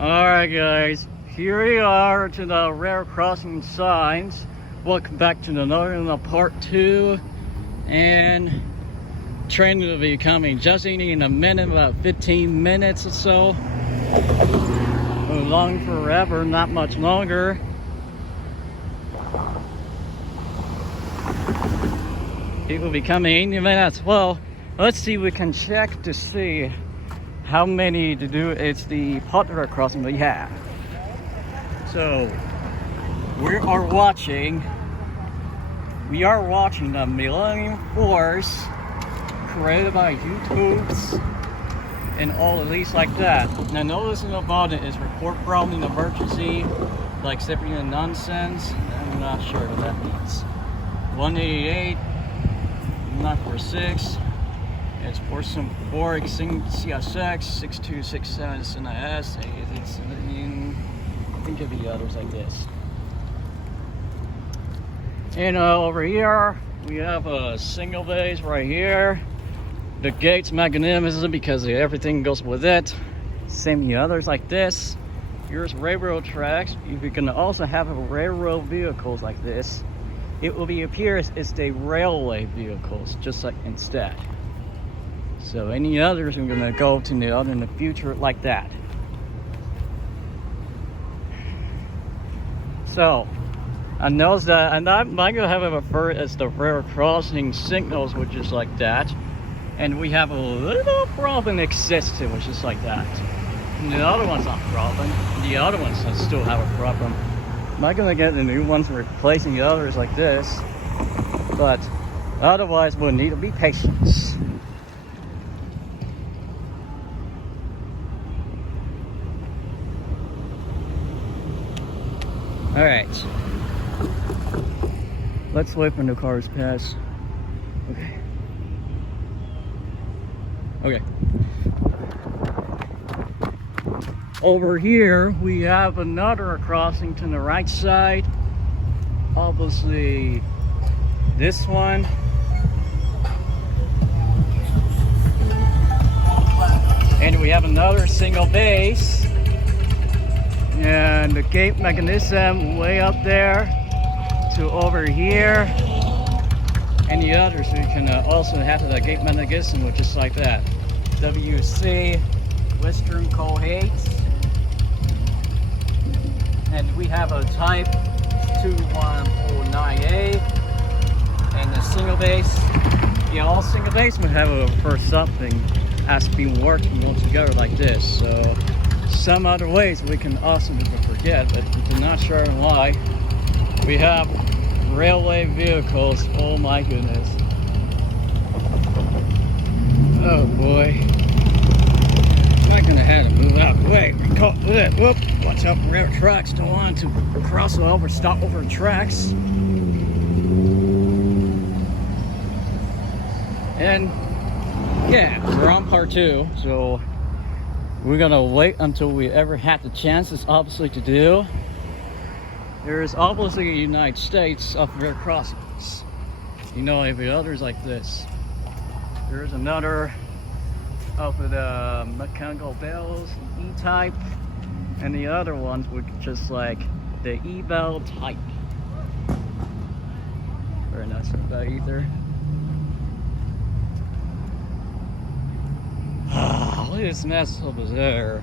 Alright guys, here we are to the rare crossing signs. Welcome back to another part 2, and train will be coming just in a minute, about 15 minutes or so. Long forever, not much longer. It will be coming in minutes. Well, let's see, we can check to see how many to do. It's the popular crossing we have. So we are watching the Millennium Force created by YouTubes and all of these like that. Now noticing about it is report from an emergency, like sipping in nonsense. I'm not sure what that means. 188, not for 6. It's for some 4 CSX 6267 SNIS. Think of the others like this. And over here we have a single base right here. The gates mechanism, because everything goes with it. Same the others like this. Here's railroad tracks. You can also have railroad vehicles like this. It will be appears it's the railway vehicles, just like instead. So any others are gonna go to the other in the future like that. So I noticed that, and I'm gonna have it referred as the rare crossing signals, which is like that. And we have a little problem existing, which is like that. And the other one's not a problem. The other ones still have a problem. I'm not gonna get the new ones replacing the others like this, but otherwise we'll need to be patient. All right, let's wait for the cars pass. Okay. Over here we have another crossing to the right side. Obviously this one. And we have another single base. And the gate mechanism way up there to over here. And the others, we can also have the gate mechanism, which is like that. WC Western Cohate. And we have a type 2109A. And the single base. Yeah, all single base would have a for something has been working all together like this. So some other ways we can also forget, but I'm not sure why. We have railway vehicles. Oh my goodness. Oh boy. I'm gonna have to move out the way. Whoop. Watch out for rail trucks. Don't want to cross over, stop over tracks. And yeah, we're on part 2, so we're gonna wait until we ever had the chances, obviously, to do. There's obviously the United States of rare crossings. You know, every others like this. There's another of the mechanical bells, E-type, and the other ones were just like the E-bell type. Very nice about either. Look at this mess over there.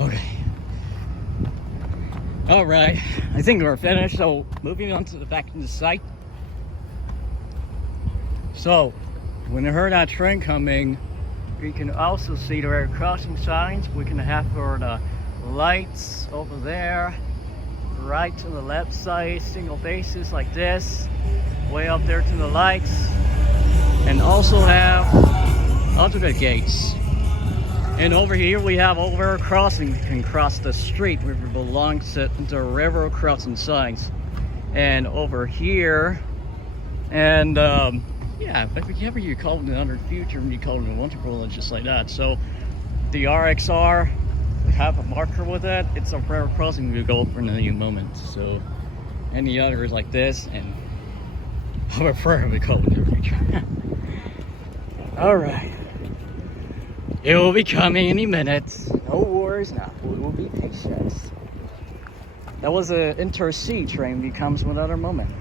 Okay. Alright, I think we're finished, so moving on to the back of the site. So, when you heard that train coming, you can also see the rare crossing signs. We can have for the lights over there, right to the left side, single bases like this, way up there to the lights, and also have alternate gates. And over here we have over crossing. You can cross the street where it belongs to the railroad crossing signs. And over here, and yeah, whatever you call it in the future, when you call it in wonderful and just like that. So the RXR, we have a marker with it. It's a railroad crossing we go for in a moment. So any others like this, and I prefer we call it in the future. All right. It will be coming any minute. No worries now. We will be patient. That was an intercity train. Becomes one other moment.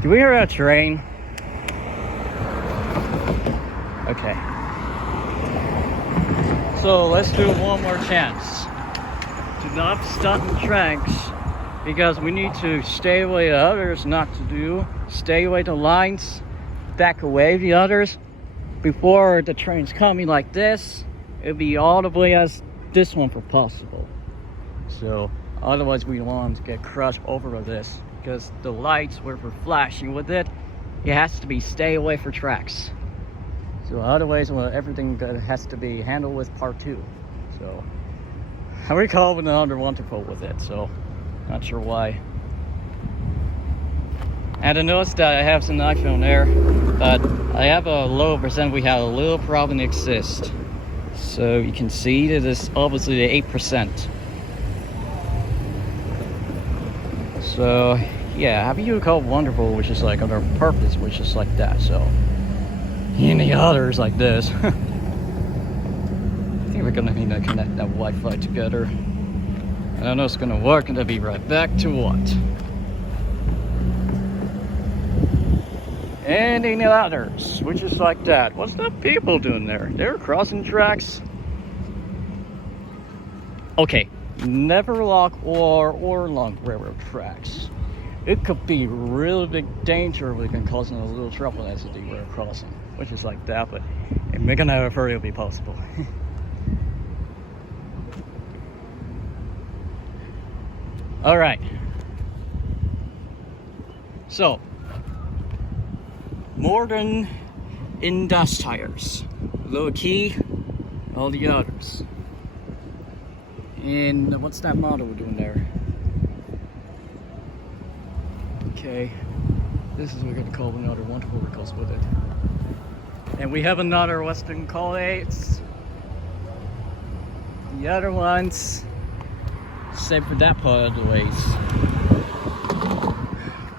Do we hear a train? Okay. So let's do one more chance. To not stop the tracks, because we need to stay away the others, not to do. Stay away the lines, back away the others. Before the train's coming like this, it'll be all the way as this one for possible. So otherwise we don't want to get crushed over this, because the lights were for flashing with it. It has to be stay away for tracks. So otherwise, well, everything has to be handled with part 2. So I recall another wonderful with it, so not sure why. And I noticed that I have some iPhone there, but I have a low percent. We have a little problem exist. So you can see that it's obviously the 8%. So yeah, have you called wonderful, which is like under purpose, which is like that. So any others like this. I think we're gonna need to connect that Wi-Fi together. I don't know if it's gonna work, and I'll be right back to what. And any others, which is like that. What's the people doing there? They're crossing tracks. Okay, never lock or long railroad tracks. It could be really big danger. We can cause a little trouble as a railroad crossing, which is like that. But in making that effort, it'll be possible. All right. So, modern indus tires, low key, all the others. And what's that model we're doing there? Okay, this is what we're gonna call another wonderful vehicles with it. And we have another Western collates. The other ones, save for that part of the ways.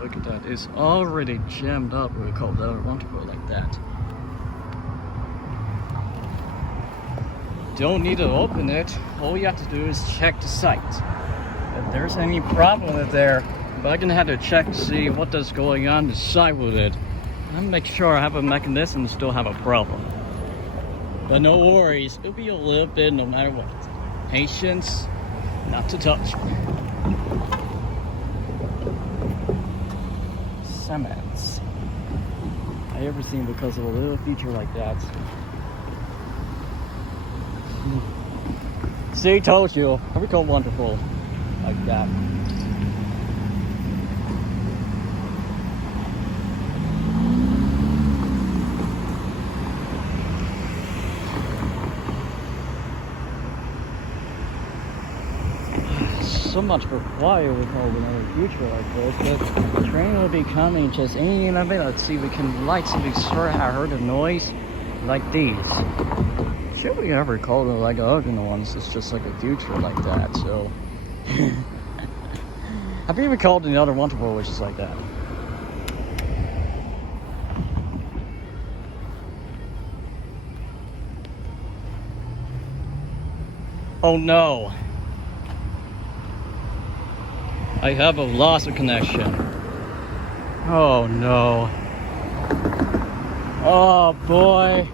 Look at that, it's already jammed up. We call the other wonderful like that. Don't need to open it. All you have to do is check the site. If there's any problem with there, but I'm gonna have to check to see what is going on the side with it. And make sure I have a mechanism to still have a problem. But no worries, it'll be a little bit no matter what. Patience, not to touch. Cements. I ever seen because of a little feature like that. See, told you. We call wonderful like that. So much required with all another future like this, but the train will be coming just any of it. Let's see, we can light some sure I heard a noise like these. Should we ever call them like other ones? It's just like a future like that. So I've even called the other wonderful, which is like that. Oh no. I have a loss of connection. Oh no. Oh boy.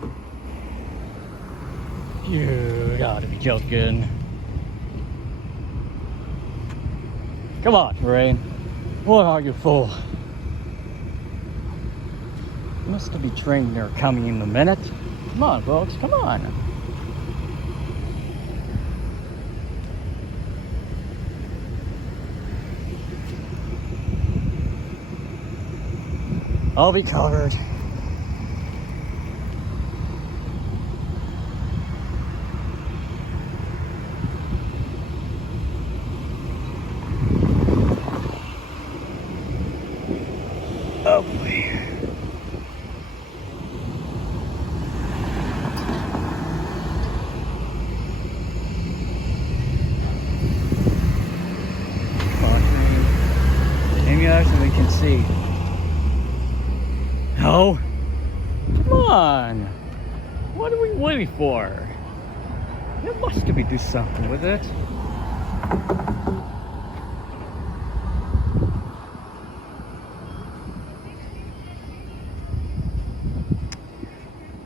You gotta be joking. Come on, Rain. What are you for? Must be train there coming in a minute. Come on, folks, come on. I'll be covered. Oh boy. Maybe actually we can see. go. Come on. What are we waiting for? There must be do something with it.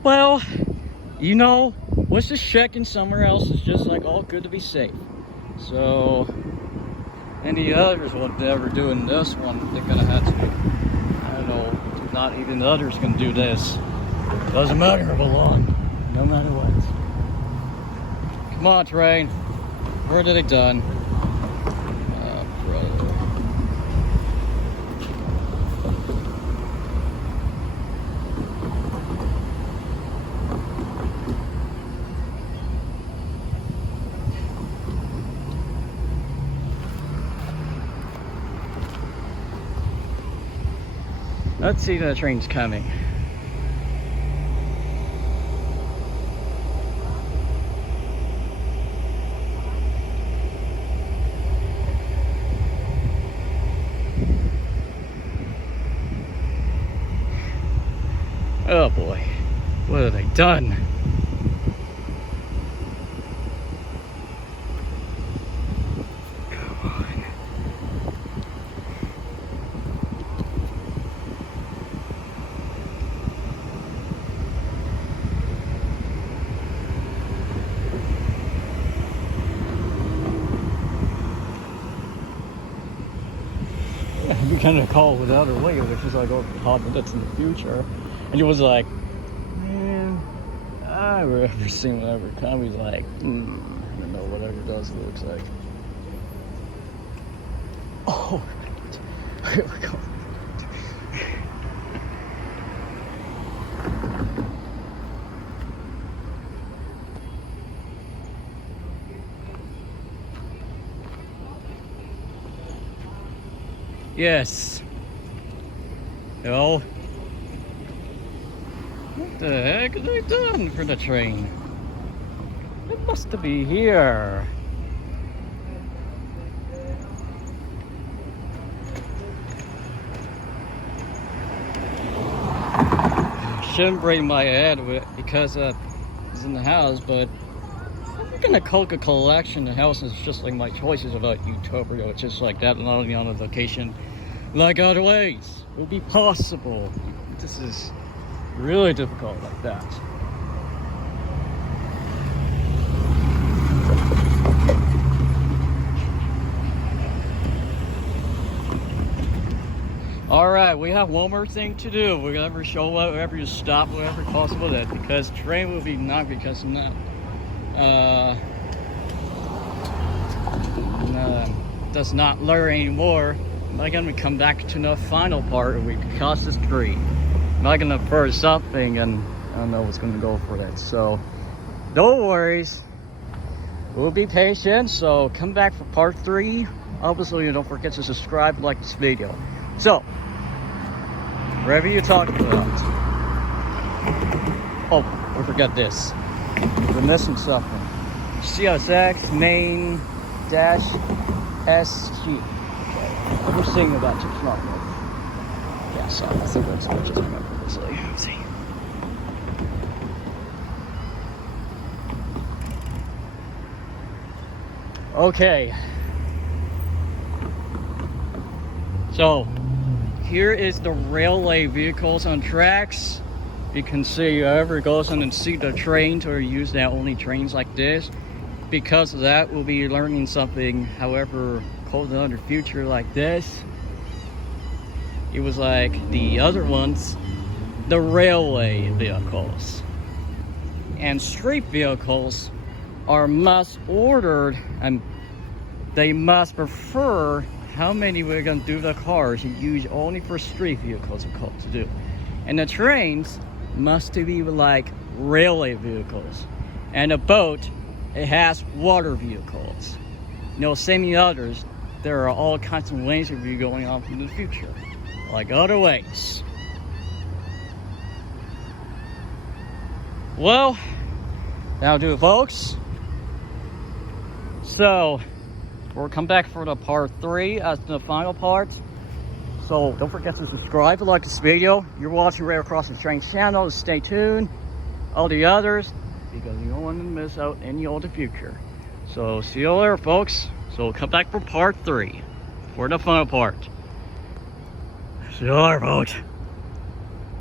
Well, you know, let's just check in somewhere else. It's just like all good to be safe. So, any others will never doing this one, they're gonna have to, I don't know, not even the others can do this. Doesn't matter how long, no matter what. Come on, train. Where did it done? Oh, brother. Let's see, the train's coming. Oh boy, what have they done? Come on. We kind of call it the other way, which is like, oh, hot minutes in the future. And it was like, man, I've ever seen whatever comedy's like, I don't know, whatever it does, it looks like. Oh, here we go. Yes. Oh. What the heck have they done for the train? It must be here. Shouldn't break my head because it's in the house, but I'm gonna cook a collection. The house is just like my choices about Utopia. It's just like that, not only on a location like other ways. It will be possible. This is really difficult like that. All right, we have one more thing to do. We're gonna show wherever you stop, wherever possible, that because train will be not because not does not learn anymore. Am I gonna come back to the final part and we cross the street? Am I gonna burst something and I don't know what's gonna go for that. So no worries. We'll be patient. So come back for part 3. Obviously, don't forget to subscribe, like this video. So wherever you're talking about. Oh, we forgot this. We're missing something. CSX main dash SG. Okay. We're seeing about 2 kilometers. Yeah, so I think that's what I just remember this. Let's see. Okay. So here is the railway vehicles on tracks. You can see whoever goes on and see the trains or use that only trains like this. Because of that, we'll be learning something, however, called another future like this. It was like the other ones, the railway vehicles. And street vehicles are must ordered and they must prefer how many we're going to do the cars you use only for street vehicles are called to do. And the trains must be like railway vehicles. And a boat, it has water vehicles. You know, same as others, there are all kinds of ways of you going on in the future. Like other ways. Well, that'll do it, folks. So we'll come back for the part 3 as the final part. So don't forget to subscribe and like this video. You're watching Rail Crossing Trains channel. Stay tuned. All the others, because you don't want to miss out any of the future. So see you later, folks. So come back for part 3 for the fun part. See you later, folks.